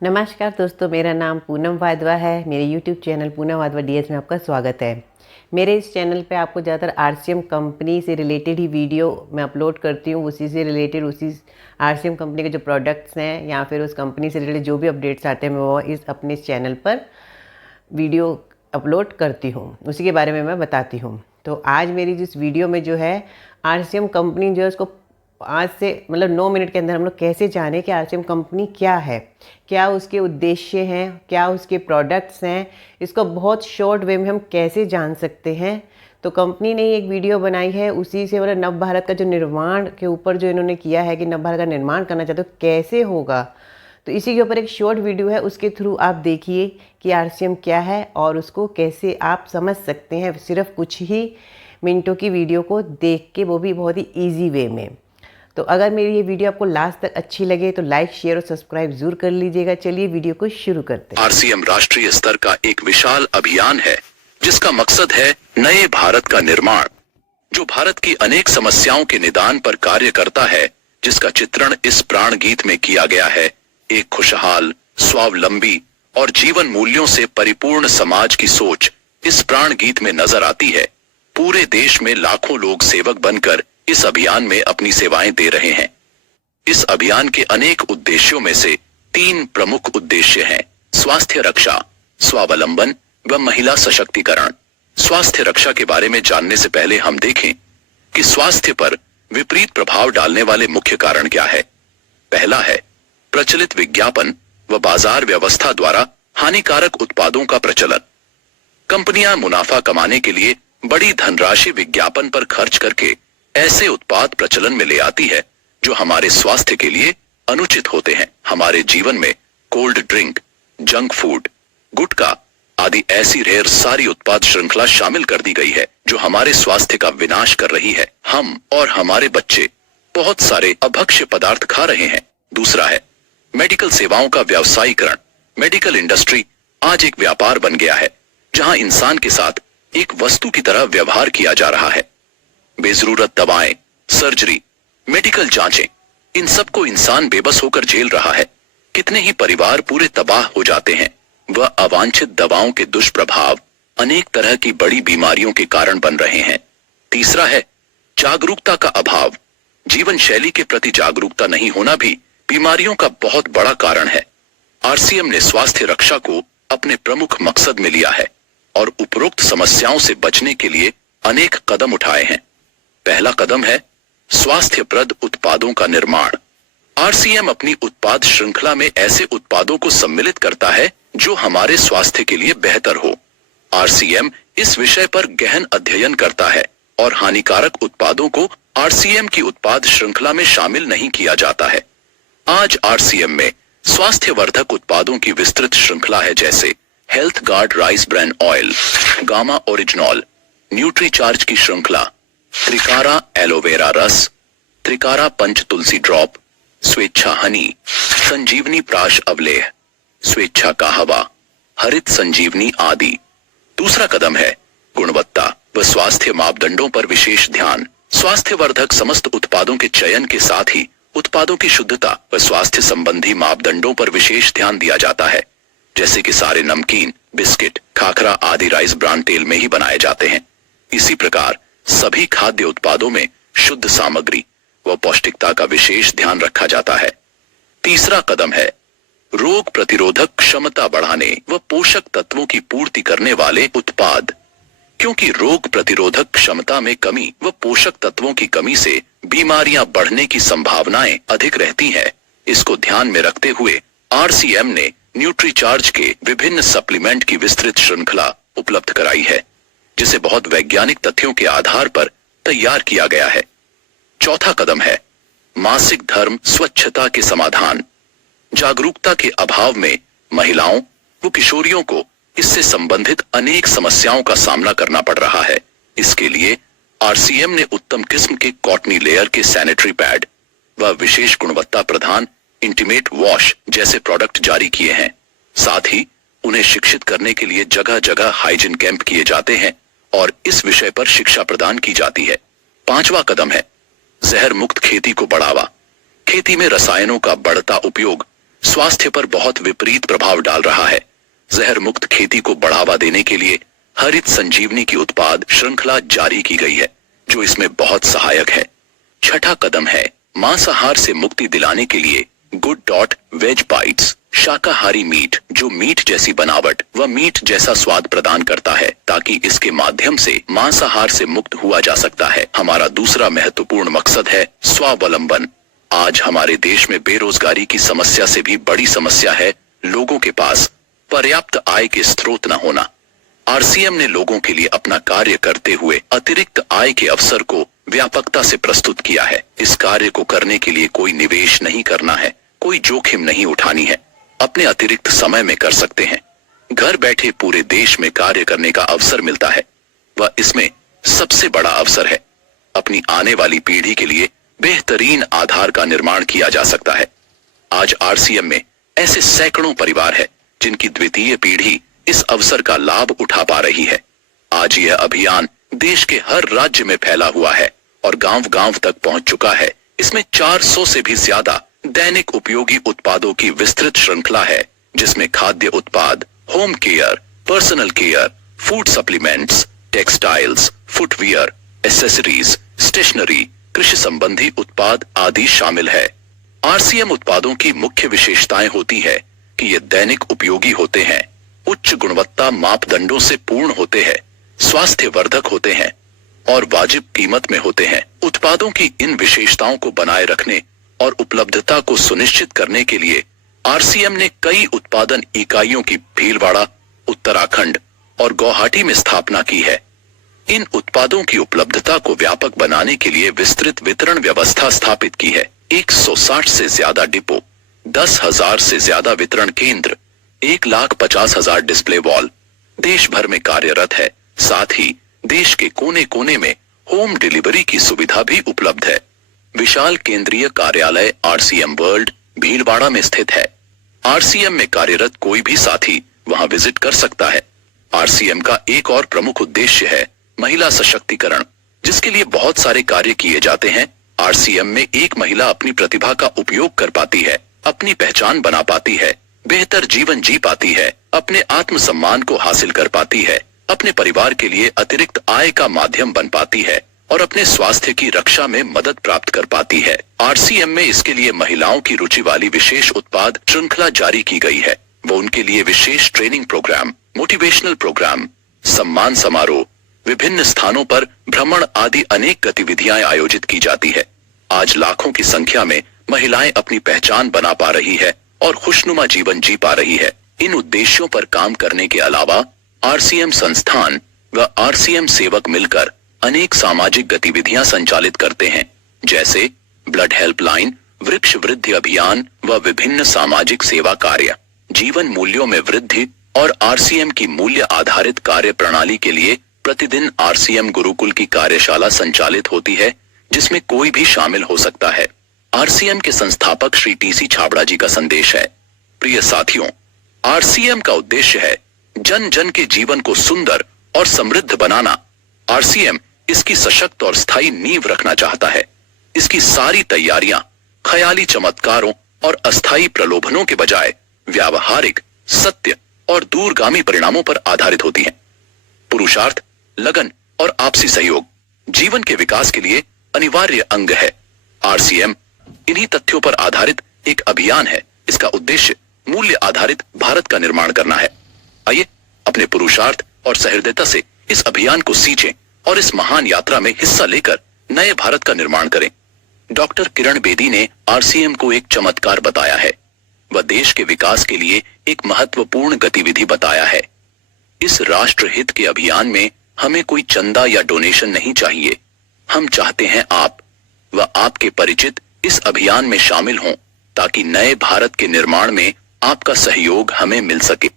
नमस्कार दोस्तों, मेरा नाम पूनम वाधवा है। मेरे YouTube channel Poonam Wadhwa DS में आपका स्वागत है। मेरे इस चैनल पे आपको ज़्यादातर आरसीएम कंपनी से रिलेटेड ही वीडियो मैं अपलोड करती हूँ। उसी से रिलेटेड, उसी आरसीएम कंपनी के जो प्रोडक्ट्स हैं या फिर उस कंपनी से रिलेटेड जो भी अपडेट्स आते हैं, मैं वो अपने इस चैनल पर वीडियो अपलोड करती हूँ, उसी के बारे में मैं बताती हूँ। तो आज मेरी जिस वीडियो में जो है आरसीएम कंपनी जो है उसको आज से 9 मिनट के अंदर हम लोग कैसे जाने कि आरसीएम कंपनी क्या है, क्या उसके उद्देश्य हैं, क्या उसके प्रोडक्ट्स हैं, इसको बहुत शॉर्ट वे में हम कैसे जान सकते हैं। तो कंपनी ने एक वीडियो बनाई है, उसी से नव भारत का जो निर्माण के ऊपर जो इन्होंने किया है कि नव भारत का निर्माण करना चाहते हो कैसे होगा, तो इसी के ऊपर एक शॉर्ट वीडियो है। उसके थ्रू आप देखिए कि आरसीएम क्या है और उसको कैसे आप समझ सकते हैं, सिर्फ कुछ ही मिनटों की वीडियो को देख के, वो भी बहुत ही ईजी वे में। तो अगर मेरी ये वीडियो आपको लास्ट तक अच्छी लगे तो लाइक, शेयर और सब्सक्राइब जरूर कर लीजिएगा। चलिए वीडियो को शुरू करते हैं। आरसीएम राष्ट्रीय स्तर का एक विशाल अभियान है जिसका मकसद है नए भारत का निर्माण, जो भारत की अनेक समस्याओं के निदान पर कार्य करता है, जिसका चित्रण इस प्राण गीत में किया गया है। एक खुशहाल, स्वावलंबी और जीवन मूल्यों से परिपूर्ण समाज की सोच इस प्राण गीत में नजर आती है। पूरे देश में लाखों लोग सेवक बनकर इस अभियान में अपनी सेवाएं दे रहे हैं। इस अभियान के अनेक उद्देश्यों में से 3 प्रमुख उद्देश्य हैं: स्वास्थ्य रक्षा, स्वावलंबन व महिला सशक्तिकरण। स्वास्थ्य रक्षा के बारे में जानने से पहले हम देखें कि स्वास्थ्य पर विपरीत प्रभाव डालने वाले मुख्य कारण क्या है। पहला है प्रचलित विज्ञापन व बाजार व्यवस्था द्वारा हानिकारक उत्पादों का प्रचलन। कंपनियां मुनाफा कमाने के लिए बड़ी धनराशि विज्ञापन पर खर्च करके ऐसे उत्पाद प्रचलन में ले आती है जो हमारे स्वास्थ्य के लिए अनुचित होते हैं। हमारे जीवन में कोल्ड ड्रिंक, जंक फूड, गुटखा आदि ऐसी ढेर सारी उत्पाद श्रृंखला शामिल कर दी गई है जो हमारे स्वास्थ्य का विनाश कर रही है। हम और हमारे बच्चे बहुत सारे अभक्ष्य पदार्थ खा रहे हैं। दूसरा है मेडिकल सेवाओं का व्यवसायीकरण। मेडिकल इंडस्ट्री आज एक व्यापार बन गया है जहां इंसान के साथ एक वस्तु की तरह व्यवहार किया जा रहा है। बेजरूरत दवाएं, सर्जरी, मेडिकल जांचें, इन सब को इंसान बेबस होकर झेल रहा है। कितने ही परिवार पूरे तबाह हो जाते हैं। वह अवांछित दवाओं के दुष्प्रभाव अनेक तरह की बड़ी बीमारियों के कारण बन रहे हैं। तीसरा है जागरूकता का अभाव। जीवन शैली के प्रति जागरूकता नहीं होना भी बीमारियों का बहुत बड़ा कारण है। आरसीएम ने स्वास्थ्य रक्षा को अपने प्रमुख मकसद में लिया है और उपरोक्त समस्याओं से बचने के लिए अनेक कदम उठाए हैं। पहला कदम है स्वास्थ्यप्रद उत्पादों का निर्माण। आरसीएम अपनी उत्पाद श्रृंखला में ऐसे उत्पादों को सम्मिलित करता है जो हमारे स्वास्थ्य के लिए बेहतर हो। आरसीएम इस विषय पर गहन अध्ययन करता है और हानिकारक उत्पादों को आरसीएम की उत्पाद श्रृंखला में शामिल नहीं किया जाता है। आज आरसीएम में स्वास्थ्यवर्धक उत्पादों की विस्तृत श्रृंखला है, जैसे health guard rice bran oil, gamma oryzanol, Nutricharge की श्रृंखला, त्रिकारा एलोवेरा रस, त्रिकारा पंच तुलसी ड्रॉप, स्वेच्छा हनी, संजीवनी प्राश अवलेह, स्वेच्छा कहवा, हरित संजीवनी आदि। दूसरा कदम है गुणवत्ता व स्वास्थ्य मापदंडों पर विशेष ध्यान। स्वास्थ्यवर्धक समस्त उत्पादों के चयन के साथ ही उत्पादों की शुद्धता व स्वास्थ्य संबंधी मापदंडों पर विशेष ध्यान दिया जाता है, जैसे कि सारे नमकीन, बिस्किट, खाखरा आदि राइस ब्रान तेल में ही बनाए जाते हैं। इसी प्रकार सभी खाद्य उत्पादों में शुद्ध सामग्री व पौष्टिकता का विशेष ध्यान रखा जाता है। तीसरा कदम है रोग प्रतिरोधक क्षमता बढ़ाने व पोषक तत्वों की पूर्ति करने वाले उत्पाद। क्योंकि रोग प्रतिरोधक क्षमता में कमी व पोषक तत्वों की कमी से बीमारियां बढ़ने की संभावनाएं अधिक रहती हैं, इसको ध्यान में रखते हुए आरसीएम ने न्यूट्रीचार्ज के विभिन्न सप्लीमेंट की विस्तृत श्रृंखला उपलब्ध कराई है, जिसे बहुत वैज्ञानिक तथ्यों के आधार पर तैयार किया गया है। चौथा कदम है मासिक धर्म स्वच्छता के समाधान। जागरूकता के अभाव में महिलाओं व किशोरियों को इससे संबंधित अनेक समस्याओं का सामना करना पड़ रहा है। इसके लिए आरसीएम ने उत्तम किस्म के कॉटनी लेयर के सैनिटरी पैड व विशेष गुणवत्ता प्रधान इंटीमेट वॉश जैसे प्रोडक्ट जारी किए हैं। साथ ही उन्हें शिक्षित करने के लिए जगह जगह हाइजीन कैंप किए जाते हैं और इस विषय पर शिक्षा प्रदान की जाती है। पांचवा कदम है जहर मुक्त खेती को बढ़ावा। खेती में रसायनों का बढ़ता उपयोग स्वास्थ्य पर बहुत विपरीत प्रभाव डाल रहा है। जहर मुक्त खेती को बढ़ावा देने के लिए हरित संजीवनी की उत्पाद श्रृंखला जारी की गई है, जो इसमें बहुत सहायक है। छठा कदम है मांसाहार से मुक्ति दिलाने के लिए गुड.वेज बाइट्स शाकाहारी मीट, जो मीट जैसी बनावट व मीट जैसा स्वाद प्रदान करता है, ताकि इसके माध्यम से मांसाहार से मुक्त हुआ जा सकता है। हमारा दूसरा महत्वपूर्ण मकसद है स्वावलंबन। आज हमारे देश में बेरोजगारी की समस्या से भी बड़ी समस्या है लोगों के पास पर्याप्त आय के स्रोत न होना। आरसीएम ने लोगों के लिए अपना कार्य करते हुए अतिरिक्त आय के अवसर को व्यापकता से प्रस्तुत किया है। इस कार्य को करने के लिए कोई निवेश नहीं करना है, कोई जोखिम नहीं उठानी है, अपने अतिरिक्त समय में कर सकते हैं। घर बैठे पूरे देश में कार्य करने का अवसर मिलता है, वह इसमें सबसे बड़ा अवसर है। अपनी आने वाली पीढ़ी के लिए बेहतरीन आधार का निर्माण किया जा सकता है। आज आरसीएम में ऐसे सैकड़ों परिवार है जिनकी द्वितीय पीढ़ी इस अवसर का लाभ उठा पा रही है। आज यह अभियान देश के हर राज्य में फैला हुआ है और गांव-गांव तक पहुंच चुका है। इसमें 400 से भी ज्यादा दैनिक उपयोगी उत्पादों की विस्तृत श्रृंखला है, जिसमें खाद्य उत्पाद, home care, personal care, food supplements, textiles, footwear, accessories, stationery, कृषि संबंधी उत्पाद आदि शामिल है। आरसीएम उत्पादों की मुख्य विशेषताएं होती है कि ये दैनिक उपयोगी होते हैं, उच्च गुणवत्ता मापदंडों से पूर्ण होते हैं, स्वास्थ्यवर्धक होते हैं और वाजिब कीमत में होते हैं। उत्पादों की इन विशेषताओं को बनाए रखने और उपलब्धता को सुनिश्चित करने के लिए आरसीएम ने कई उत्पादन इकाइयों की भीलवाड़ा, उत्तराखंड और गुवाहाटी में स्थापना की है। इन उत्पादों की उपलब्धता को व्यापक बनाने के लिए विस्तृत वितरण व्यवस्था स्थापित की है। 160 से ज्यादा डिपो, 10,000 से ज्यादा वितरण केंद्र, 1,50,000 डिस्प्ले वॉल देश भर में कार्यरत है। साथ ही देश के कोने कोने में होम डिलीवरी की सुविधा भी उपलब्ध है। विशाल केंद्रीय कार्यालय आरसीएम वर्ल्ड भीलवाड़ा में स्थित है। आरसीएम में कार्यरत कोई भी साथी वहां विजिट कर सकता है। आरसीएम का एक और प्रमुख उद्देश्य है महिला सशक्तिकरण, जिसके लिए बहुत सारे कार्य किए जाते हैं। आरसीएम में एक महिला अपनी प्रतिभा का उपयोग कर पाती है, अपनी पहचान बना पाती है, बेहतर जीवन जी पाती है, अपने आत्मसम्मान को हासिल कर पाती है, अपने परिवार के लिए अतिरिक्त आय का माध्यम बन पाती है और अपने स्वास्थ्य की रक्षा में मदद प्राप्त कर पाती है। आरसीएम में इसके लिए महिलाओं की रुचि वाली विशेष उत्पाद श्रृंखला जारी की गई है। वो उनके लिए विशेष ट्रेनिंग प्रोग्राम, मोटिवेशनल प्रोग्राम, सम्मान समारोह, विभिन्न स्थानों पर भ्रमण आदि अनेक गतिविधियां आयोजित की जाती है। आज लाखों की संख्या में महिलाएं अपनी पहचान बना पा रही है और खुशनुमा जीवन जी पा रही है। इन उद्देश्यों पर काम करने के अलावा आरसीएम संस्थान व आरसीएम सेवक मिलकर अनेक सामाजिक गतिविधियां संचालित करते हैं, जैसे ब्लड हेल्पलाइन, वृक्ष वृद्धि अभियान व विभिन्न सामाजिक सेवा कार्य। जीवन मूल्यों में वृद्धि और आरसीएम की मूल्य आधारित कार्य प्रणाली के लिए प्रतिदिन आरसीएम गुरुकुल की कार्यशाला संचालित होती है, जिसमें कोई भी शामिल हो सकता है। आरसीएम के संस्थापक श्री टीसी छाबड़ा जी का संदेश है। प्रिय साथियों, आरसीएम का उद्देश्य है जन जन के जीवन को सुंदर और समृद्ध बनाना। आरसीएम इसकी सशक्त और स्थायी नींव रखना चाहता है। इसकी सारी तैयारियां ख्याली चमत्कारों और अस्थायी प्रलोभनों के बजाय व्यावहारिक, सत्य और दूरगामी परिणामों पर आधारित होती हैं। पुरुषार्थ, लगन और आपसी सहयोग जीवन के विकास के लिए अनिवार्य अंग है। आरसीएम इन्हीं तथ्यों पर आधारित एक अभियान है। इसका उद्देश्य मूल्य आधारित भारत का निर्माण करना है। आइए अपने पुरुषार्थ और सहृदयता से इस अभियान को सींचें और इस महान यात्रा में हिस्सा लेकर नए भारत का निर्माण करें। डॉक्टर किरण बेदी ने आरसीएम को एक चमत्कार बताया है। वह देश के विकास के लिए एक महत्वपूर्ण गतिविधि बताया है। इस राष्ट्र हित के अभियान में हमें कोई चंदा या डोनेशन नहीं चाहिए। हम चाहते हैं आप व आपके परिचित इस अभियान में शामिल हों, ताकि नए भारत के निर्माण में आपका सहयोग हमें मिल सके।